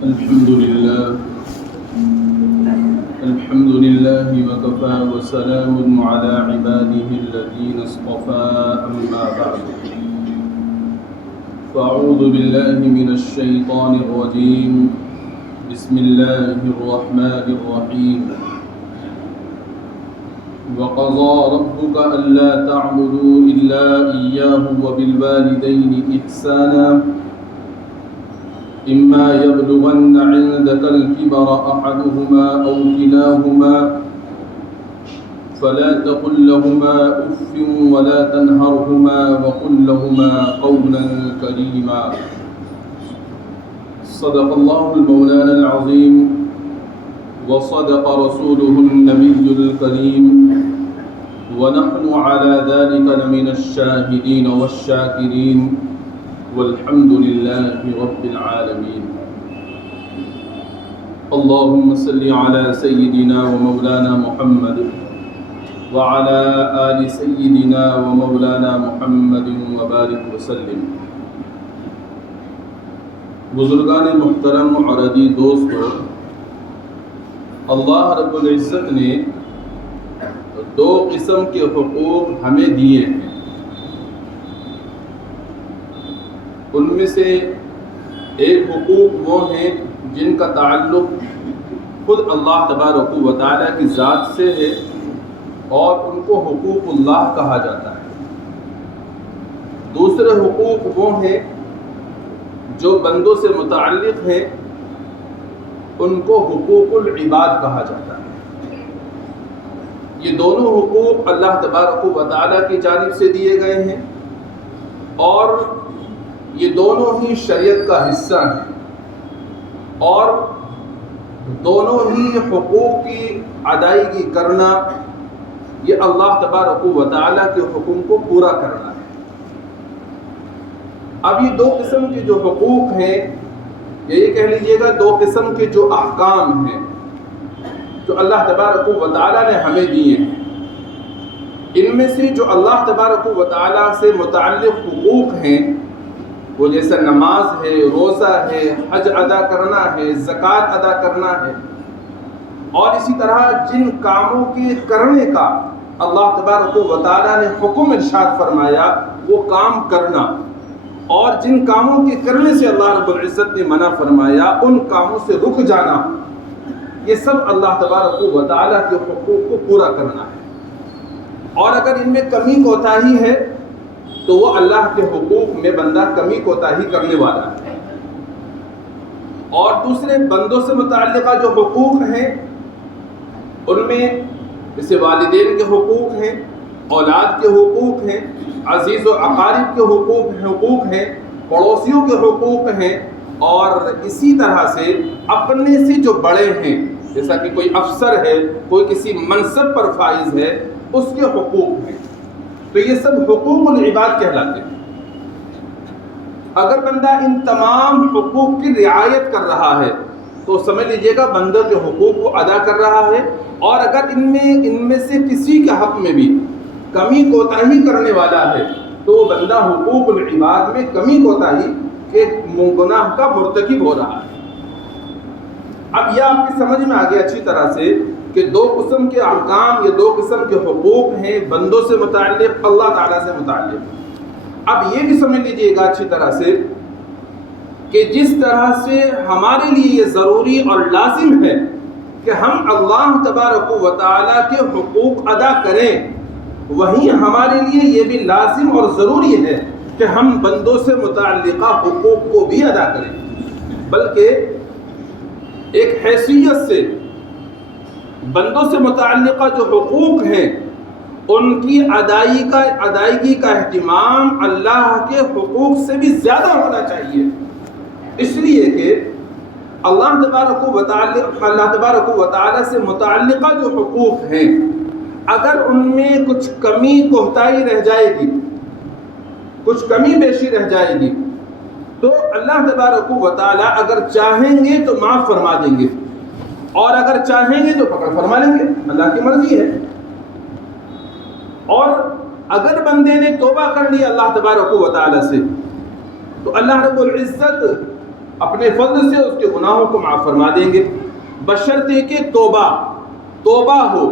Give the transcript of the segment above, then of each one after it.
الحمد لله وكفى وسلام على عباده الذين اصطفى أما بعد فأعوذ بالله من الشيطان الرجيم بسم الله الرحمن الرحيم وقضى ربك ألا تعبدوا إلا إياه وبالوالدين إحسانا إما يبلغن عندك الكبر أحدهما أو كلاهما فلا تقل لهما أف ولا تنهرهما وقل لهما قولا كريما صدق الله المولانا العظيم وصدق رسوله النبي الكريم ونحن على ذلك لمن الشاهدين والشاكرين والحمد لله رب العالمين اللهم صل على سيدنا ومولانا محمد وعلى آل سيدنا ومولانا محمد وبارك وسلم. بزرگان محترم اور عزیز دوستو، اللہ رب العزت نے دو قسم کے حقوق ہمیں دیے ہیں. ان میں سے ایک حقوق وہ ہیں جن کا تعلق خود اللہ تبارک و تعالیٰ کی ذات سے ہے اور ان کو حقوق اللہ کہا جاتا ہے. دوسرے حقوق وہ ہیں جو بندوں سے متعلق ہیں، ان کو حقوق العباد کہا جاتا ہے. یہ دونوں حقوق اللہ تبارک و تعالیٰ کی جانب سے دیے گئے ہیں اور یہ دونوں ہی شریعت کا حصہ ہیں اور دونوں ہی حقوق کی ادائیگی کرنا یہ اللہ تبارک و تعالیٰ کے حکم کو پورا کرنا ہے. اب یہ دو قسم کے جو حقوق ہیں، یہ کہہ لیجئے گا دو قسم کے جو احکام ہیں جو اللہ تبارک و تعالیٰ نے ہمیں دیے ہیں، ان میں سے جو اللہ تبارک و تعالیٰ سے متعلق حقوق ہیں وہ جیسے نماز ہے، روزہ ہے، حج ادا کرنا ہے، زکوٰۃ ادا کرنا ہے، اور اسی طرح جن کاموں کے کرنے کا اللہ تبارک و تعالیٰ نے حکم ارشاد فرمایا وہ کام کرنا، اور جن کاموں کے کرنے سے اللہ رب العزت نے منع فرمایا ان کاموں سے رک جانا، یہ سب اللہ تبارک و تعالیٰ کے حقوق کو پورا کرنا ہے. اور اگر ان میں کمی کوتاہی ہے تو وہ اللہ کے حقوق میں بندہ کمی کوتاہی کرنے والا ہے. اور دوسرے بندوں سے متعلقہ جو حقوق ہیں ان میں جیسے والدین کے حقوق ہیں، اولاد کے حقوق ہیں، عزیز و اقارب کے حقوق ہیں، پڑوسیوں کے حقوق ہیں، اور اسی طرح سے اپنے سے جو بڑے ہیں جیسا کہ کوئی افسر ہے، کوئی کسی منصب پر فائز ہے، اس کے حقوق ہیں. تو یہ سب حقوق العباد کہلاتے ہیں. اگر بندہ ان تمام حقوق کی رعایت کر رہا ہے تو سمجھ لیجئے گا بندوں کے حقوق کو ادا کر رہا ہے. اور اگر ان میں سے کسی کے حق میں بھی کمی کوتاہی کرنے والا ہے تو وہ بندہ حقوق العباد میں کمی کوتاہی کے گناہ کا مرتکب ہو رہا ہے. اب یہ آپ کی سمجھ میں آ گیا اچھی طرح سے کہ دو قسم کے احکام، یہ دو قسم کے حقوق ہیں، بندوں سے متعلق، اللہ تعالیٰ سے متعلق. اب یہ بھی سمجھ لیجئے گا اچھی طرح سے کہ جس طرح سے ہمارے لیے یہ ضروری اور لازم ہے کہ ہم اللہ تبارک و تعالیٰ کے حقوق ادا کریں، وہیں ہمارے لیے یہ بھی لازم اور ضروری ہے کہ ہم بندوں سے متعلقہ حقوق کو بھی ادا کریں. بلکہ ایک حیثیت سے بندوں سے متعلقہ جو حقوق ہیں ان کی ادائیگی کا اہتمام اللہ کے حقوق سے بھی زیادہ ہونا چاہیے. اس لیے کہ اللہ تبارک و تعالیٰ سے متعلقہ جو حقوق ہیں اگر ان میں کچھ کمی کوتاہی رہ جائے گی، کچھ کمی بیشی رہ جائے گی تو اللہ تبارک و تعالیٰ اگر چاہیں گے تو معاف فرما دیں گے اور اگر چاہیں گے تو پکڑ فرما لیں گے. اللہ کی مرضی ہے. اور اگر بندے نے توبہ کر لی اللہ تبارک و تعالیٰ سے تو اللہ رب العزت اپنے فضل سے اس کے گناہوں کو معاف فرما دیں گے، بشرطے کہ توبہ ہو،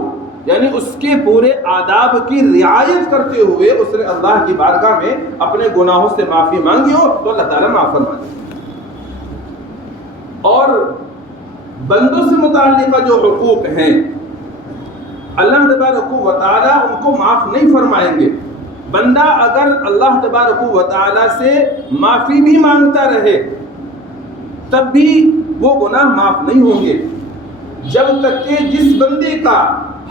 یعنی اس کے پورے آداب کی رعایت کرتے ہوئے اس نے اللہ کی بارگاہ میں اپنے گناہوں سے معافی مانگی ہو تو اللہ تعالیٰ معاف فرما دیں گے۔ اور بندوں سے متعلقہ جو حقوق ہیں اللہ تبارک و تعالیٰ ان کو معاف نہیں فرمائیں گے۔ بندہ اگر اللہ تبارک و تعالیٰ سے معافی بھی مانگتا رہے تب بھی وہ گناہ معاف نہیں ہوں گے، جب تک کہ جس بندے کا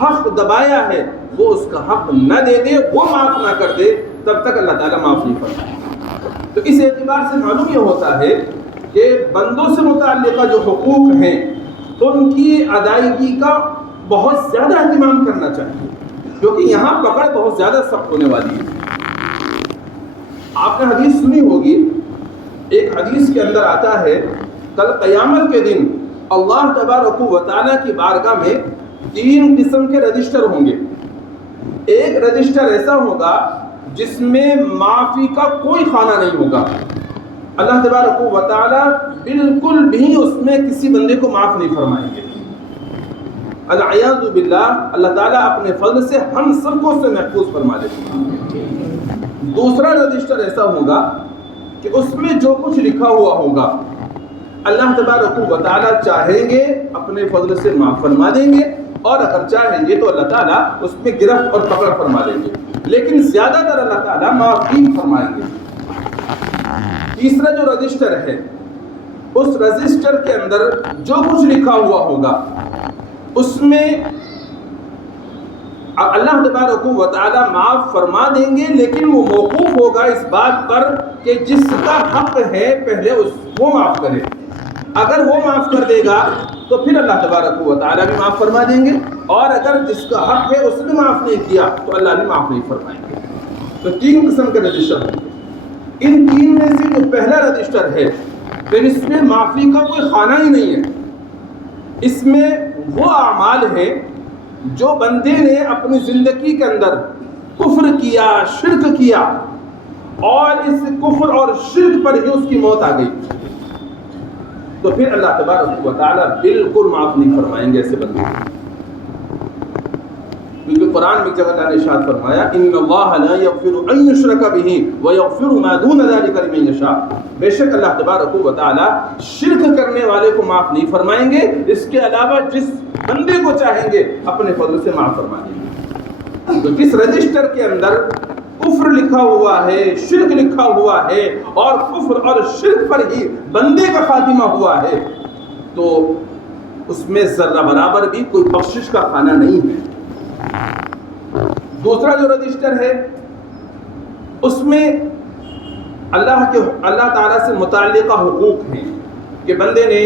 حق دبایا ہے وہ اس کا حق نہ دے دے، وہ معاف نہ کر دے، تب تک اللہ تعالیٰ معاف نہیں فرمائے۔ تو اس اعتبار سے معلوم یہ ہوتا ہے کہ بندوں سے متعلقہ جو حقوق ہیں ان کی ادائیگی کا بہت زیادہ اہتمام کرنا چاہیے، کیونکہ یہاں پکڑ بہت زیادہ سخت ہونے والی ہے۔ آپ نے حدیث سنی ہوگی، ایک حدیث کے اندر آتا ہے کل قیامت کے دن اللہ تبارک و تعالیٰ کی بارگاہ میں 3 قسم کے رجسٹر ہوں گے۔ ایک رجسٹر ایسا ہوگا جس میں معافی کا کوئی خانہ نہیں ہوگا، اللہ تبارک و تعالیٰ بالکل بھی اس میں کسی بندے کو معاف نہیں فرمائیں گے، العیاذ باللہ۔ اللہ تعالیٰ اپنے فضل سے ہم سب کو اس سے محفوظ فرما لے۔ دوسرا رجسٹر ایسا ہوگا کہ اس میں جو کچھ لکھا ہوا ہوگا اللہ تبارک و تعالیٰ چاہیں گے اپنے فضل سے معاف فرما دیں گے، اور اگر چاہیں گے تو اللہ تعالیٰ اس میں گرفت اور پکڑ فرما دیں گے، لیکن زیادہ تر اللہ تعالیٰ معاف ہی فرمائیں گے۔ تیسرا جو رجسٹر ہے، اس رجسٹر کے اندر جو کچھ لکھا ہوا ہوگا اس میں اللہ تبارک و تعالیٰ معاف فرما دیں گے، لیکن وہ موقوف ہوگا اس بات پر کہ جس کا حق ہے پہلے وہ معاف کرے۔ اگر وہ معاف کر دے گا تو پھر اللہ تبارک و تعالیٰ بھی معاف فرما دیں گے، اور اگر جس کا حق ہے اس نے معاف نہیں کیا تو اللہ بھی معاف نہیں فرمائیں گے۔ تو 3 قسم کے رجسٹر ہیں۔ ان 3 میں سے جو پہلا رجسٹر ہے پھر اس میں معافی کا کوئی خانہ ہی نہیں ہے، اس میں وہ اعمال ہیں جو بندے نے اپنی زندگی کے اندر کفر کیا، شرک کیا، اور اس کفر اور شرک پر ہی اس کی موت آ گئی، تو پھر اللہ تبارک و تعالیٰ بالکل معاف نہیں فرمائیں گے ایسے بندے کو، کیونکہ قرآن میں جگہ اللہ نے ارشاد فرمایا ان اللہ لا یغفر ان یشرک بہ ویغفر ما دون ذلک لمن یشاء، بے شک اللہ تبارک و تعالیٰ شرک کرنے والے کو معاف نہیں فرمائیں گے، اس کے علاوہ جس بندے کو چاہیں گے اپنے فضل سے معاف فرما دیں گے۔ تو جس رجسٹر کے اندر کفر لکھا ہوا ہے، شرک لکھا ہوا ہے، اور کفر اور شرک پر ہی بندے کا خاتمہ ہوا ہے، تو اس میں ذرہ برابر بھی کوئی بخشش کا خانہ نہیں ہے۔ دوسرا جو رجسٹر ہے اس میں اللہ تعالیٰ سے متعلقہ حقوق ہیں کہ بندے نے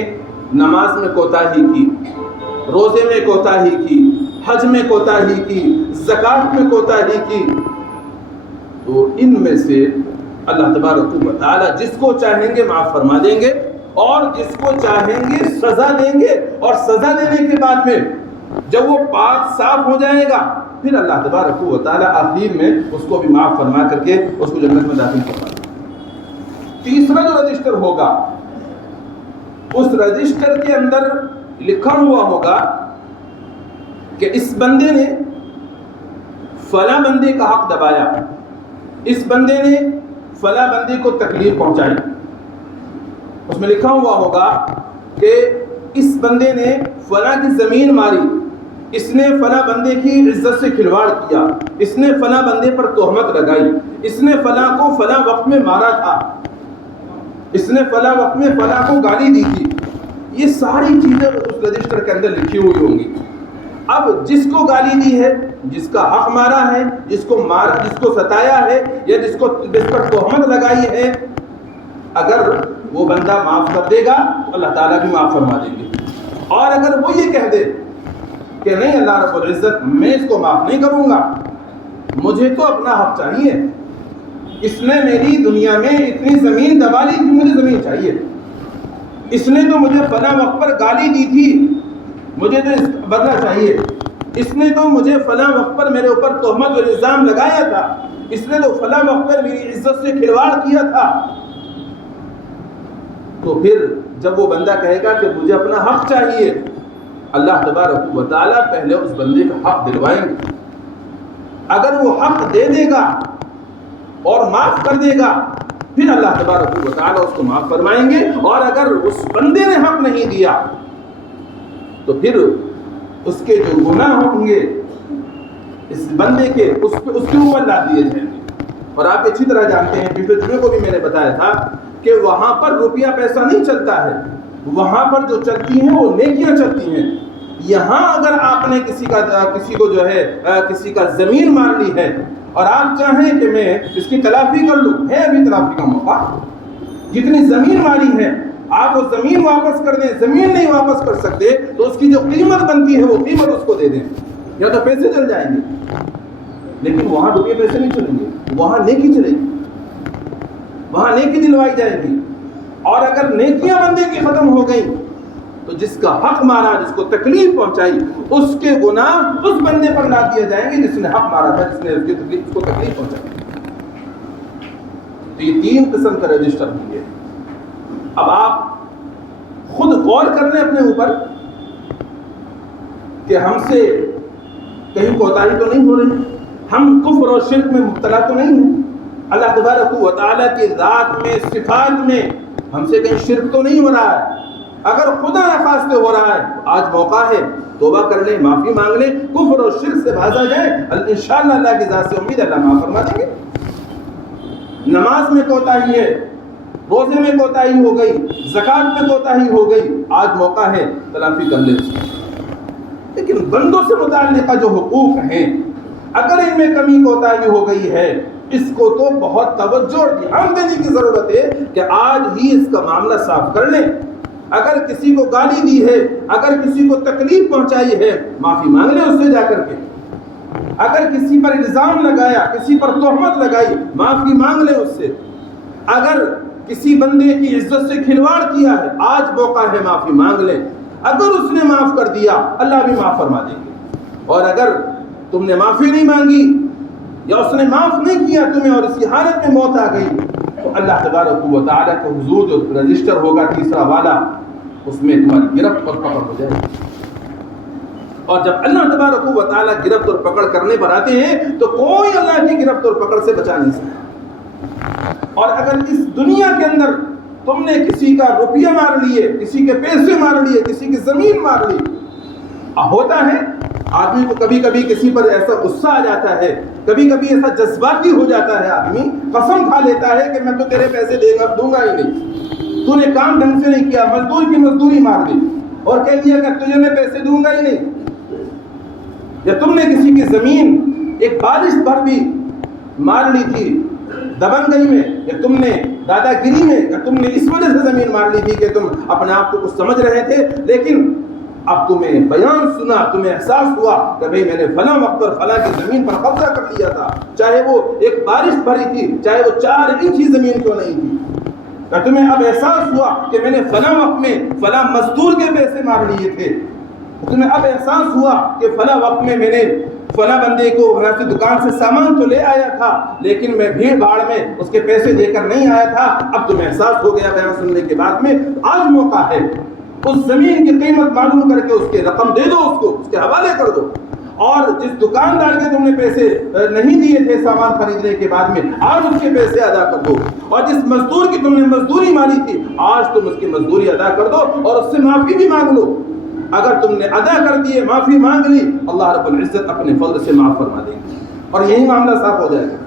نماز میں کوتاہی کی، روزے میں کوتاہی کی، حج میں کوتاہی کی، زکوٰۃ میں کوتاہی کی، تو ان میں سے اللہ تبارک و تعالیٰ جس کو چاہیں گے معاف فرما دیں گے، اور جس کو چاہیں گے سزا دیں گے، اور سزا دینے کے بعد میں جب وہ پاک صاف ہو جائے گا پھر اللہ تبارک و تعالیٰ آخر میں اس کو بھی معاف فرما کر کے اس کو جنت میں داخل کروا دیں گے۔ تیسرا جو رجسٹر ہوگا اس رجسٹر کے اندر لکھا ہوا ہوگا کہ اس بندے نے فلاں بندے کا حق دبایا، اس بندے نے فلاں بندے کو تکلیف پہنچائی، اس میں لکھا ہوا ہوگا کہ اس بندے نے فلاں کی زمین ماری، اس نے فلاں بندے کی عزت سے کھلواڑ کیا، اس نے فلاں بندے پر تہمت لگائی، اس نے فلاں کو فلاں وقت میں مارا تھا، اس نے فلاں وقت میں فلاں کو گالی دی تھی، یہ ساری چیزیں اس رجسٹر کے اندر لکھی ہوئی ہوں گی۔ اب جس کو گالی دی ہے، جس کا حق مارا ہے، جس کو ستایا ہے، یا جس پر تہمت لگائی ہے، اگر وہ بندہ معاف کر دے گا تو اللہ تعالیٰ بھی معاف فرما دیں گے، اور اگر وہ یہ کہہ دے کہ نہیں اللہ رب العزت میں اس کو معاف نہیں کروں گا، مجھے تو اپنا حق چاہیے، اس نے میری دنیا میں اتنی زمین دبا لی تھی، مجھے زمین چاہیے، اس نے تو مجھے فلاں وقت پر گالی دی تھی، مجھے تو بدلہ چاہیے، اس نے تو مجھے فلاں وقت پر میرے اوپر تہمت اور الزام لگایا تھا، اس نے تو فلاں وقت پر میری عزت سے کھلواڑ کیا تھا، تو پھر جب وہ بندہ کہے گا کہ مجھے اپنا حق چاہیے، اللہ تبارک و تعالیٰ پہلے اس بندے کا حق دلوائیں گے. اگر وہ حق دے دے گا اور معاف کر دے گا پھر اللہ تبارک و تعالیٰ اس کو معاف فرمائیں گے. اور اگر اس بندے نے حق نہیں دیا تو پھر اس کے جو گناہ ہوں گے اس بندے کے اس کے اوپر لا دیے جائیں گے. اور آپ اچھی طرح جانتے ہیں، پچھلے جمعے کو بھی میں نے بتایا تھا کہ وہاں پر روپیہ پیسہ نہیں چلتا ہے، وہاں پر جو چلتی ہیں وہ نیکیاں چلتی ہیں. یہاں اگر آپ نے کسی کو جو ہے کسی کا زمین مار لی ہے اور آپ چاہیں کہ میں اس کی تلافی کر لوں، ہے ابھی تلافی کا موقع. جتنی زمین ماری ہے آپ وہ زمین واپس کر دیں. زمین نہیں واپس کر سکتے تو اس کی جو قیمت بنتی ہے وہ قیمت اس کو دے دیں، یا تو پیسے چل جائیں گے. لیکن وہاں روپیے پیسے نہیں چلیں گے، وہاں نیکی چلے گی، وہاں نیکی دلوائی جائے گی. اور اگر نیکیاں بندے کی ختم ہو گئیں تو جس کا حق مارا، جس کو تکلیف پہنچائی، اس کے گناہ اس بندے پر لا دیے جائیں گے جس نے حق مارا تھا، جس نے اس کو تکلیف پہنچائی. تو یہ 3 قسم کا رجسٹر ہوں گے. اب آپ خود غور کر لیں اپنے اوپر کہ ہم سے کہیں کوتاہی تو نہیں ہو رہی، ہم کفر اور شرک میں مبتلا تو نہیں ہیں، اللہ تبارک و تعالیٰ کی ذات میں صفات میں ہم سے کہیں شرک تو نہیں ہو رہا ہے. اگر خدا نخواستہ ہو رہا ہے آج موقع ہے، توبہ کر لیں، معافی مانگ لیں، کفر اور شرک سے بھاگا جائیں. انشاءاللہ اللہ کی ذات سے امید ہے اللہ معاف فرما دیں گے. نماز میں کوتاہی ہے، روزے میں کوتاہی ہو گئی، زکات میں کوتاہی ہو گئی، آج موقع ہے تلافی کر لیں. لیکن بندوں سے متعلقہ جو حقوق ہیں اگر ان میں کمی کوتاہی ہو گئی ہے، اس کو تو بہت توجہ اور دھیان دینے کی ضرورت ہے کہ آج ہی اس کا معاملہ صاف کر لیں. اگر کسی کو گالی دی ہے، اگر کسی کو تکلیف پہنچائی ہے، معافی مانگ لیں اس سے جا کر کے. اگر کسی پر الزام لگایا، کسی پر تہمت لگائی، معافی مانگ لیں اس سے. اگر کسی بندے کی عزت سے کھلواڑ کیا ہے، آج موقع ہے معافی مانگ لیں. اگر اس نے معاف کر دیا اللہ بھی معاف فرما دیں گے. اور اگر تم نے معافی نہیں مانگی یا اس نے معاف نہیں کیا تمہیں اور اس کی حالت میں موت آ گئی تو اللہ تبارک و تعالیٰ کے حضور جو رجسٹر ہوگا تیسرا والا، اس میں تمہاری گرفت اور پکڑ ہو جائے گی. اور جب اللہ تبارک و تعالیٰ گرفت اور پکڑ کرنے پر آتے ہیں تو کوئی اللہ کی گرفت اور پکڑ سے بچا نہیں سکتا. اور اگر اس دنیا کے اندر تم نے کسی کا روپیہ مار لیے، کسی کے پیسے مار لیے، کسی کی زمین مار لی، ہوتا ہے آدمی کو کبھی کبھی کسی پر ایسا غصہ آ جاتا ہے، کبھی کبھی ایسا جذباتی ہو جاتا ہے، آدمی قسم کھا لیتا ہے کہ میں تو تیرے پیسے دوں گا ہی نہیں، تو نے کام ڈھنگ سے نہیں کیا، مزدور کی مزدوری مار دی اور کہہ دیا کہ تجھے میں پیسے دوں گا ہی نہیں. یا تم نے کسی کی زمین ایک بارش پر بھی مار لی تھی دبنگئی میں، یا تم نے دادا گیری میں، یا تم نے اس وجہ سے زمین مار لی تھی کہ تم اپنے آپ کو کچھ سمجھ رہے تھے، لیکن اب تمہیں بیان سنا، تمہیں احساس ہوا کہ بھئی میں نے فلاں وقت پر فلاں کی زمین پر قبضہ کر لیا تھا، چاہے وہ ایک بارش بھری تھی، چاہے وہ 4 انچ ہی زمین کیوں نہیں تھی. کہ تمہیں اب احساس ہوا کہ میں نے فلاں وقت میں فلاں مزدور کے پیسے مار لیے تھے. تمہیں اب احساس ہوا کہ فلاں وقت میں نے فلاں بندے کو وہاں سے دکان سے سامان تو لے آیا تھا لیکن میں بھیڑ بھاڑ میں اس کے پیسے دے کر نہیں آیا تھا. اب تمہیں احساس ہو گیا بیان سننے کے بعد میں، آج موقع ہے اس زمین کی قیمت معلوم کر کے اس کے رقم دے دو، اس کو اس کے حوالے کر دو. اور جس دکاندار کے تم نے پیسے نہیں دیے تھے سامان خریدنے کے بعد میں، آج اس کے پیسے ادا کر دو. اور جس مزدور کی تم نے مزدوری ماری تھی، آج تم اس کی مزدوری ادا کر دو اور اس سے معافی بھی مانگ لو. اگر تم نے ادا کر دیے، معافی مانگ لی، اللہ رب العزت اپنے فضل سے معاف فرما دیں گے اور یہی معاملہ صاف ہو جائے گا.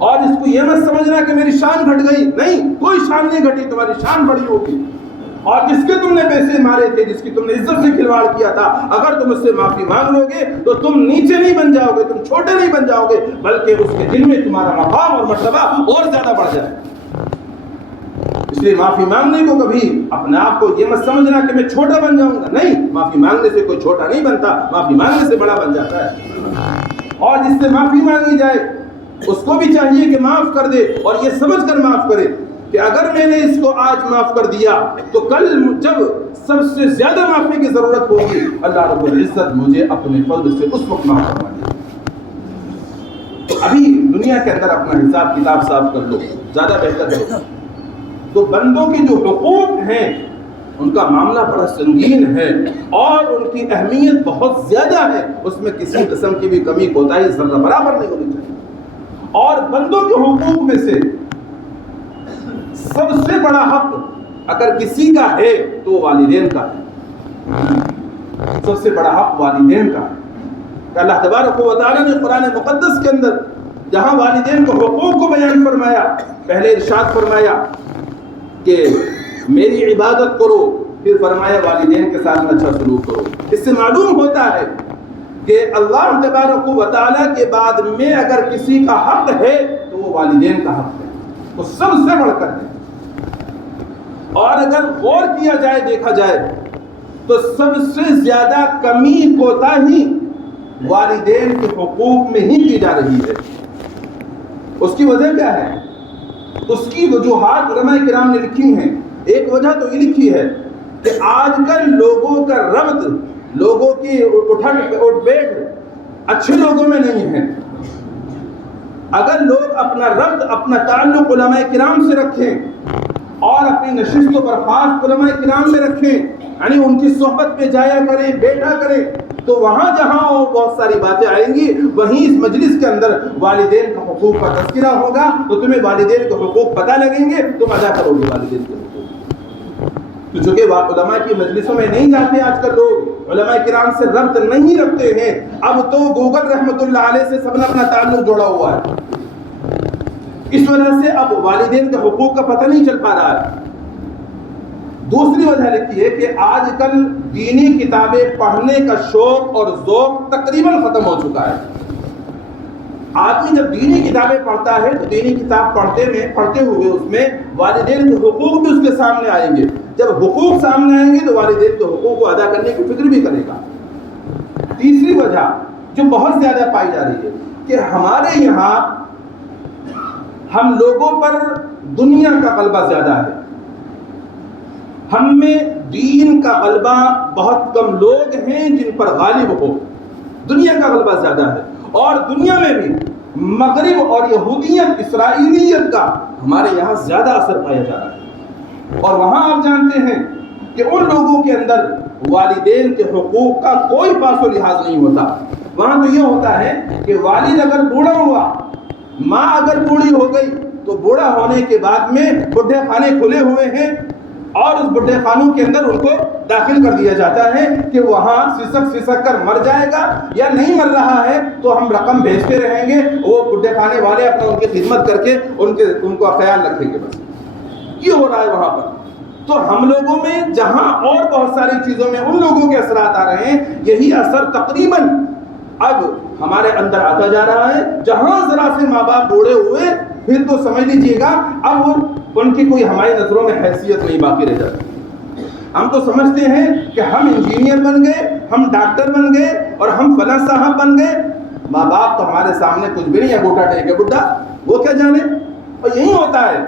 اور اس کو یہ مت سمجھنا کہ میری شان گھٹ گئی، نہیں، کوئی شان نہیں گھٹی، تمہاری شان بڑی ہوگی. اور جس کے تم نے پیسے مارے تھے، جس کی تم نے عزت سے کھلواڑ کیا تھا، اگر تم اس سے معافی مانگ لو گے تو تم نیچے نہیں بن جاؤ گے، تم چھوٹے نہیں بن جاؤ گے، بلکہ اس کے دل میں تمہارا مقام اور مرتبہ اور زیادہ بڑھ جائے. اس لیے معافی مانگنے کو کبھی اپنے آپ کو یہ مت سمجھنا کہ میں چھوٹا بن جاؤں گا، نہیں، معافی مانگنے سے کوئی چھوٹا نہیں بنتا، معافی مانگنے سے بڑا بن جاتا ہے. اور جس سے معافی مانگی جائے اس کو بھی چاہیے کہ معاف کر دے اور یہ سمجھ کر معاف کرے کہ اگر میں نے اس کو آج معاف کر دیا تو کل جب سب سے زیادہ معافی کی ضرورت ہوگی اللہ رب العزت مجھے اپنے فضل سے اس وقت معاف فرما دے. ابھی دنیا کے اندر اپنا حساب کتاب صاف کر لو، زیادہ بہتر ہے. تو بندوں کے جو حقوق ہیں ان کا معاملہ بڑا سنگین ہے اور ان کی اہمیت بہت زیادہ ہے، اس میں کسی قسم کی بھی کمی کوتاہی ذرہ برابر نہیں ہونی چاہیے۔ اور بندوں کے حقوق میں سے سب سے بڑا حق اگر کسی کا ہے تو والدین کا ہے، سب سے بڑا حق والدین کا ہے۔ کہ اللہ تبارک و تعالیٰ نے قرآن مقدس کے اندر جہاں والدین کو حقوق کو بیان فرمایا، پہلے ارشاد فرمایا کہ میری عبادت کرو، پھر فرمایا والدین کے ساتھ اچھا سلوک کرو۔ اس سے معلوم ہوتا ہے کہ اللہ تبارک و تعالیٰ کے بعد میں اگر کسی کا حق ہے تو وہ والدین کا حق ہے، وہ سب سے بڑھ کر ہے۔ اور اگر غور کیا جائے، دیکھا جائے تو سب سے زیادہ کمی کوتاہی والدین کے حقوق میں ہی کی جا رہی ہے۔ اس کی وجہ کیا ہے؟ اس کی وجوہات علماء کرام نے لکھی ہیں۔ ایک وجہ تو یہ لکھی ہے کہ آج کل لوگوں کا ربط، لوگوں کی اٹھ بیٹھ اچھے لوگوں میں نہیں ہے۔ اگر لوگ اپنا ربط، اپنا تعلق علماء کرام سے رکھیں اور اپنی نشست و برخاست علماء کرام میں رکھیں، یعنی ان کی صحبت میں جایا کریں، بیٹھا کریں، تو وہاں جہاں بہت ساری باتیں آئیں گی، وہیں اس مجلس کے اندر والدین کے حقوق کا تذکرہ ہوگا، تو تمہیں والدین کے حقوق پتہ لگیں گے، تم ادا کرو گے والدین کے حقوق۔ تو چونکہ علماء کی مجلسوں میں نہیں جاتے آج کل لوگ، علماء کرام سے ربط نہیں رکھتے ہیں، اب تو گوگل رحمۃ اللہ علیہ سے سب نے اپنا تعلق جوڑا ہوا ہے، اس وجہ سے اب والدین کے حقوق کا پتہ نہیں چل پا رہا ہے۔ دوسری وجہ لکھی ہے کہ آج کل دینی کتابیں پڑھنے کا شوق اور ذوق تقریباً ختم ہو چکا ہے۔ آدمی جب دینی کتابیں پڑھتا ہے تو دینی کتاب پڑھتے ہوئے اس میں والدین کے حقوق بھی اس کے سامنے آئیں گے۔ جب حقوق سامنے آئیں گے تو والدین کے حقوق کو ادا کرنے کی فکر بھی کرے گا۔ تیسری وجہ جو بہت زیادہ پائی جا رہی ہے کہ ہمارے یہاں ہم لوگوں پر دنیا کا غلبہ زیادہ ہے، ہم میں دین کا غلبہ بہت کم لوگ ہیں جن پر غالب ہو، دنیا کا غلبہ زیادہ ہے، اور دنیا میں بھی مغرب اور یہودیت، اسرائیلیت کا ہمارے یہاں زیادہ اثر پایا جا رہا ہے۔ اور وہاں آپ جانتے ہیں کہ ان لوگوں کے اندر والدین کے حقوق کا کوئی پاس و لحاظ نہیں ہوتا۔ وہاں تو یہ ہوتا ہے کہ والد اگر بوڑھا ہوا، ماں اگر بوڑھی ہو گئی، تو بوڑھا ہونے کے بعد میں بڈھے خانے کھلے ہوئے ہیں اور اس بڈھے خانوں کے اندر ان کو داخل کر دیا جاتا ہے کہ وہاں سسک کر مر جائے گا، یا نہیں مر رہا ہے تو ہم رقم بھیجتے رہیں گے، وہ بڈھے خانے والے اپنا ان کی خدمت کر کے ان کو خیال رکھیں گے۔ بس یہ ہو رہا ہے وہاں پر۔ تو ہم لوگوں میں جہاں اور بہت ساری چیزوں میں ان لوگوں کے اثرات آ رہے ہیں، یہی اثر تقریباً اب ہمارے اندر آتا جا رہا ہے۔ جہاں ذرا سے ماں باپ بوڑھے ہوئے، پھر تو سمجھ لیجئے گا اب ان کی کوئی ہماری نظروں میں حیثیت نہیں باقی رہ جاتی۔ ہم تو سمجھتے ہیں کہ ہم انجینئر بن گئے، ہم ڈاکٹر بن گئے، اور ہم فلاں صاحب بن گئے، ماں باپ تو ہمارے سامنے کچھ بھی نہیں ہے، گوٹا ٹیک ہے بڈھا، وہ کیا جانے۔ اور یہی ہوتا ہے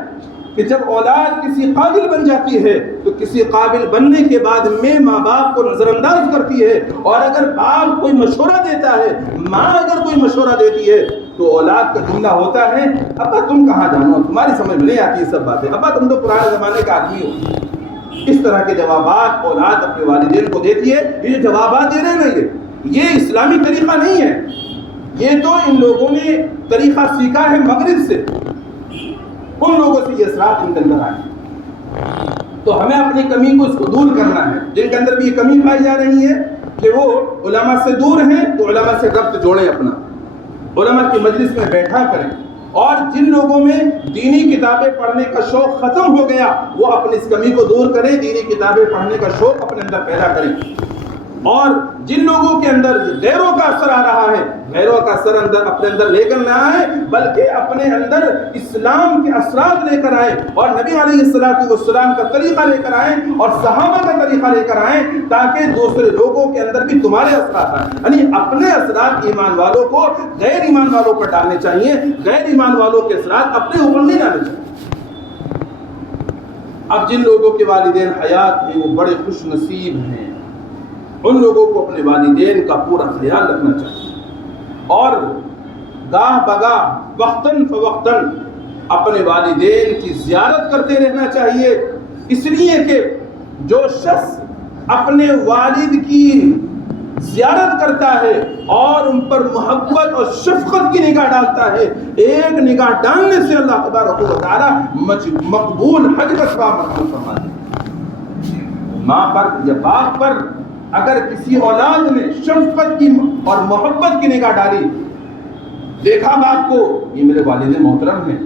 کہ جب اولاد کسی قابل بن جاتی ہے تو کسی قابل بننے کے بعد میں ماں باپ کو نظر انداز کرتی ہے، اور اگر باپ کوئی مشورہ دیتا ہے، ماں اگر کوئی مشورہ دیتی ہے، تو اولاد کا جملہ ہوتا ہے ابا تم کہاں جانو، تمہاری سمجھ میں نہیں آتی یہ سب باتیں، ابا تم تو پرانے زمانے کا آدمی ہو۔ اس طرح کے جوابات اولاد اپنے والدین کو دیتی ہے۔ یہ جو جوابات دے رہے ہیں یہ اسلامی طریقہ نہیں ہے، یہ تو ان لوگوں نے طریقہ سیکھا ہے مغرب سے، ان لوگوں سے یہ اثرات ان کے اندر آئے۔ تو ہمیں اپنی کمی کو اس کو دور کرنا ہے۔ جن کے اندر بھی یہ کمی پائی جا رہی ہے کہ وہ علماء سے دور ہیں، تو علماء سے ربط جوڑیں، اپنا علماء کی مجلس میں بیٹھا کریں، اور جن لوگوں میں دینی کتابیں پڑھنے کا شوق ختم ہو گیا وہ اپنی اس کمی کو دور کریں، دینی کتابیں پڑھنے کا شوق اپنے اندر پیدا کریں۔ اور جن لوگوں کے اندر غیروں کا اثر آ رہا ہے، غیروں کا اثر اپنے اندر لے کر نہ آئے، بلکہ اپنے اندر اسلام کے اثرات لے کر آئے، اور نبی علیہ السلام کا طریقہ لے کر آئیں، اور صحابہ کا طریقہ لے کر آئیں، تاکہ دوسرے لوگوں کے اندر بھی تمہارے اثرات آئیں۔ یعنی اپنے اثرات ایمان والوں کو غیر ایمان والوں پر ڈالنے چاہیے، غیر ایمان والوں کے اثرات اپنے اوپر نہیں ڈالنے چاہیے۔ اب جن لوگوں کے والدین حیات ہیں وہ بڑے خوش نصیب ہیں، ان لوگوں کو اپنے والدین کا پورا خیال رکھنا چاہیے، اور گاہ بگاہ وقتاً فوقتاً اپنے والدین کی زیارت کرتے رہنا چاہیے، اس لیے کہ جو شخص اپنے والد کی زیارت کرتا ہے اور ان پر محبت اور شفقت کی نگاہ ڈالتا ہے، ایک نگاہ ڈالنے سے اللہ تبارک و تعالی مقبول حج کا ثواب منظور فرما دے۔ ماں پر یا باپ پر اگر کسی اولاد نے شفقت کی اور محبت کی نگاہ ڈالی، دیکھا باپ کو یہ میرے والد محترم ہیں،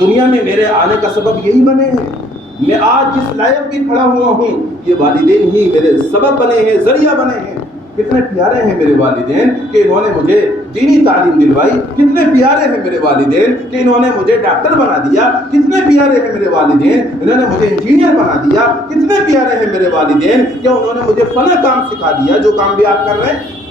دنیا میں میرے آنے کا سبب یہی بنے ہیں، میں آج جس لائق بھی کھڑا ہوا ہوں یہ والدین ہی میرے سبب بنے ہیں، ذریعہ بنے ہیں۔ کتنے پیارے ہیں میرے والدین کہ انہوں نے مجھے دینی تعلیم دلوائی، کتنے پیارے ہیں میرے والدین کہ انہوں نے مجھے ڈاکٹر بنا دیا، کتنے پیارے ہیں میرے والدین انہوں نے مجھے انجینئر بنا دیا، کتنے پیارے ہیں میرے والدین کہ انہوں نے مجھے فلاں کام سکھا دیا جو کام بھی آپ کر رہے ہیں۔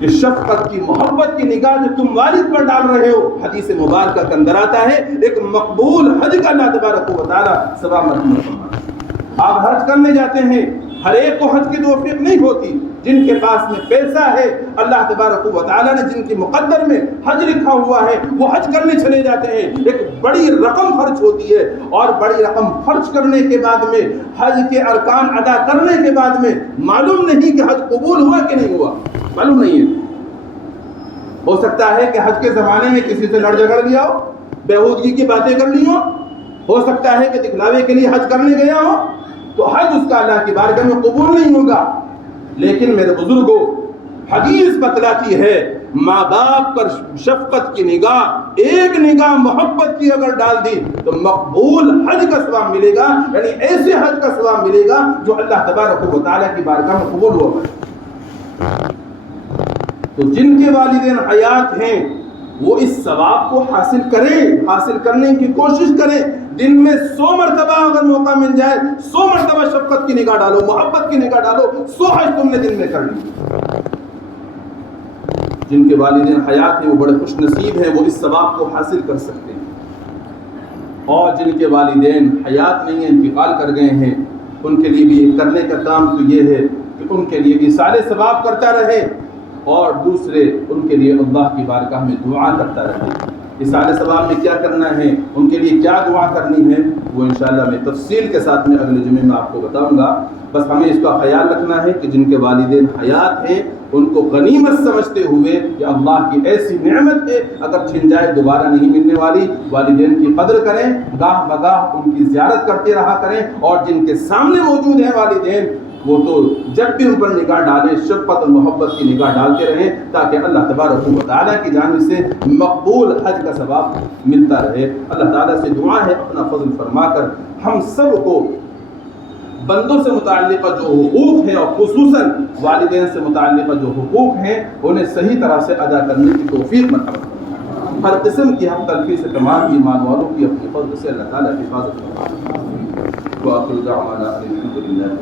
یہ شفقت کی محبت کی نگاہ جو تم والد پر ڈال رہے ہو، حدیث مبارکہ کے اندر آتا ہے ایک مقبول حج کا اللہ تبارک و تعالی ثواب منظور فرماتا ہے۔ آپ حج کرنے جاتے ہیں، ہر ایک کو حج کی توفیق نہیں ہوتی، جن کے پاس میں پیسہ ہے اللہ تبارک و تعالی نے جن کی مقدر میں حج لکھا ہوا ہے وہ حج کرنے چلے جاتے ہیں، ایک بڑی رقم خرچ ہوتی ہے، اور بڑی رقم خرچ کرنے کے بعد میں حج کے ارکان ادا کرنے کے بعد میں معلوم نہیں کہ حج قبول ہوا کہ نہیں ہوا، معلوم نہیں ہے۔ ہو سکتا ہے کہ حج کے زمانے میں کسی سے لڑ جھگڑ لیا ہو، بےہودگی کی باتیں کر لی ہو سکتا ہے کہ دکھلاوے کے لیے حج کرنے گیا ہو، تو حج اس کا اللہ کی بارگاہ میں قبول نہیں ہوگا۔ لیکن میرے بزرگوں، حدیث بتلاتی ہے ماں باپ پر شفقت کی نگاہ، ایک نگاہ محبت کی اگر ڈال دی تو مقبول حج کا ثواب ملے گا، یعنی ایسے حج کا ثواب ملے گا جو اللہ تبارک و تعالیٰ کی بارگاہ میں قبول ہوا۔ تو جن کے والدین حیات ہیں وہ اس ثواب کو حاصل کریں، حاصل کرنے کی کوشش کریں۔ دن میں 100 مرتبہ اگر موقع مل جائے 100 مرتبہ شفقت کی نگاہ ڈالو، محبت کی نگاہ ڈالو، 100 حج تم نے دن میں کر لی۔ جن کے والدین حیات ہیں وہ بڑے خوش نصیب ہیں، وہ اس ثواب کو حاصل کر سکتے ہیں، اور جن کے والدین حیات نہیں ہیں، انتقال کر گئے ہیں، ان کے لیے بھی کرنے کا کام تو یہ ہے کہ ان کے لیے ایصال ثواب کرتا رہے، اور دوسرے ان کے لیے اللہ کی بارگاہ میں دعا کرتا رہے۔ ایصال ثواب میں کیا کرنا ہے، ان کے لیے کیا دعا کرنی ہے، وہ انشاءاللہ میں تفصیل کے ساتھ میں اگلے جمعے میں آپ کو بتاؤں گا۔ بس ہمیں اس کا خیال رکھنا ہے کہ جن کے والدین حیات ہیں ان کو غنیمت سمجھتے ہوئے کہ اللہ کی ایسی نعمت ہے اگر چھن جائے دوبارہ نہیں ملنے والی، والدین کی قدر کریں، گاہ بگاہ ان کی زیارت کرتے رہا کریں، اور جن کے سامنے موجود ہیں والدین وہ تو جب بھی ان پر نگاہ ڈالیں شفقت اور محبت کی نگاہ ڈالتے رہیں، تاکہ اللہ تبارک و تعالیٰ کی جانب سے مقبول حج کا ثواب ملتا رہے۔ اللہ تعالیٰ سے دعا ہے اپنا فضل فرما کر ہم سب کو بندوں سے متعلقہ جو حقوق ہیں اور خصوصاً والدین سے متعلقہ جو حقوق ہیں انہیں صحیح طرح سے ادا کرنے کی توفیق عطا فرمائے۔ ہر قسم کی ہم تلفی سے تمام ایمان والوں کی اپنے فضل سے اللہ تعالیٰ کی حفاظت فرمائے۔ وآخر دعوانا الحمد للہ۔